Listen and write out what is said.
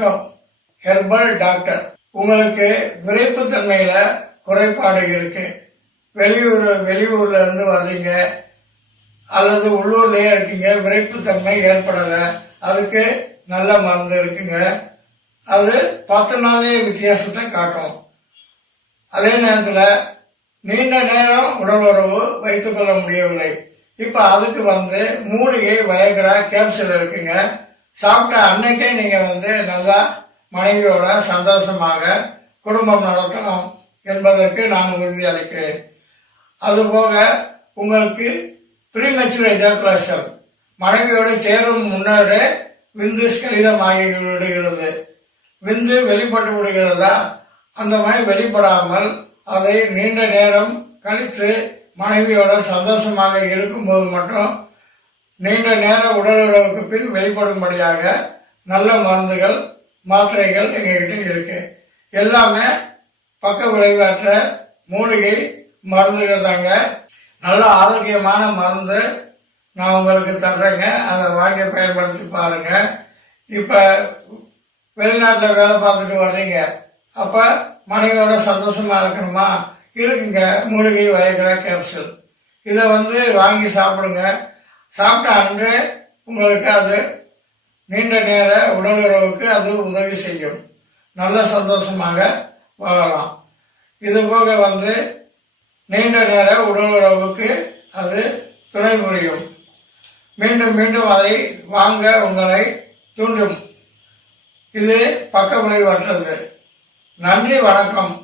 வணக்கம். Herbal doctor. உங்களுக்கு விரைப்புத்தன்மையில குறைபாடு இருக்கு. வெளியூர்ல இருந்து வர்றீங்க அல்லது உள்ளூர்லயே இருக்கீங்க, விரைப்புத்தன்மை ஏற்படல, அதுக்கு நல்ல மருந்து இருக்குங்க. அது 10 நாளே வித்தியாசத்தை காட்டும். அதே நேரத்தில் நீண்ட நேரம் உடல் உறவு வைத்துக் கொள்ள முடியவில்லை. இப்ப அதுக்கு மூலிகை வயக்ரா கேப்சூல் இருக்குங்க. சாப்பிட்ட அன்னைக்கே நீங்க நல்லா மனைவியோட சந்தோஷமாக குடும்பம் நடத்தலாம் என்பதற்கு நான் உறுதி அளிக்கிறேன். அதுபோக உங்களுக்கு ப்ரீமெச்சூர் எஜாகுலேஷன், மனைவியோடு சேரும் முன்னரே விந்து ஸ்கலிதமாகி விடுகிறது. விந்து வெளிப்பட்டு விடுகிறதா, அந்த மாதிரி வெளிப்படாமல் அதை நீண்ட நேரம் கழித்து மனைவியோட சந்தோஷமாக இருக்கும்போது மட்டும் நீண்ட நேர உடலுறவுக்கு பின் வெளிப்படும்படியாக நல்ல மருந்துகள் மாத்திரைகள் எங்ககிட்ட இருக்கு. எல்லாமே பக்க விளைவாற்ற மூலிகை மருந்துகள் தாங்க. நல்ல ஆரோக்கியமான மருந்து நான் உங்களுக்கு தர்றேங்க. அதை வாங்கி பயன்படுத்தி பாருங்க. இப்ப வெளிநாட்டுல வேலை பார்த்துட்டு வர்றீங்க, அப்ப மனைவியோட சந்தோஷமா இருக்கணுமா, இருக்குங்க மூலிகை வயக்ரா கேப்சூல். இதை வாங்கி சாப்பிடுங்க. சாப்பிட்ட அன்றே உங்களுக்கு அது நீண்ட நேர உடலுறவுக்கு அது உதவி செய்யும். நல்ல சந்தோஷமாக வாழலாம். இது போக நீண்ட நேர உடலுறவுக்கு அது துணை புரியும். மீண்டும் மீண்டும் அதை வாங்க உங்களை தூண்டும். இது பக்க விளைவற்றது. நன்றி, வணக்கம்.